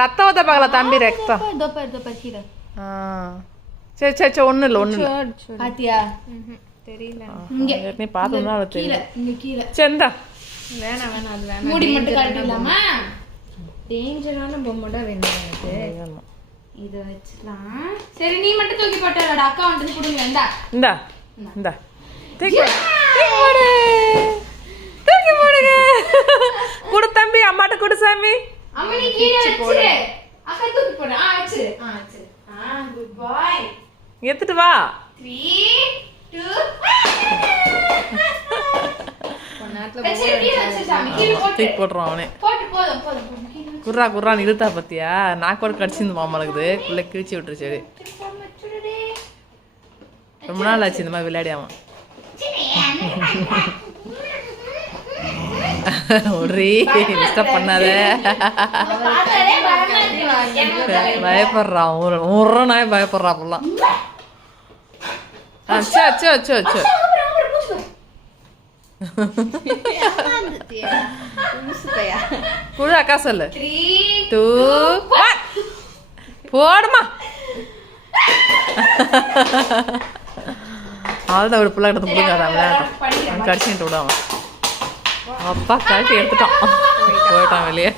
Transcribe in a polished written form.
ரத்தம் ஊத்த பார்க்கலாம் தம்பி ரத்தம் சரி சரி சரி ஒன்றும் இல்லை ஒன்றும் இல்லை பாத்தியா தெரியல நீ பார்த்தோம்னா அவளுக்கு கீழே தெரியும் இங்க கீழே சரிந்தா வேணாம் வேணாம் அது வேணாம் மூடி மட்டும் கழட்டிடலாமா டேஞ்சரான பொம்மை தான் வேணும் எனக்கு இதை வச்சுக்கலாம் சரி நீ மட்டும் தூக்கி போட்டா அக்கா வந்து கொடுங்க இந்தா இந்தா இந்தா தூக்கி போடு தூக்கி போடுங்க கொடு தம்பி அம்மாட்ட கொடு சாமி அம்மா நீ கீழே வச்சிரு அக்கா தூக்கி போடு வச்சிரு வச்சிரு குட் பாய் எடுத்துட்டு வா 3 2 தூக்கி போட்டுருவான் அவனே குர்ரா குர்ரான்னு இழுத்தா பார்த்தியா நாக்கோட கடிச்சிருந்து மாமலுக்குது பிள்ளை கிழிச்சு விட்டுருச்சு ரொம்ப நாள் ஆச்சு இந்த மாதிரி விளையாடியாமா ஒரே டிஸ்டர்ப் பண்ணாத பயப்படுறான் ஒரு நாய் பயப்படுறான் அப்பெல்லாம் அச்சோ அச்சோ அச்சோ அச்சோ குழு அக்கா சொல்லு 2 1 போடுமா அவ்வளோதான் ஒரு பிள்ளை கிட்ட பிடிக்காதான் விளையாட்டும் கடிச்சுட்டு விடாம அப்பா கழட்டி எடுத்துட்டான் போயிட்டான் வெளியே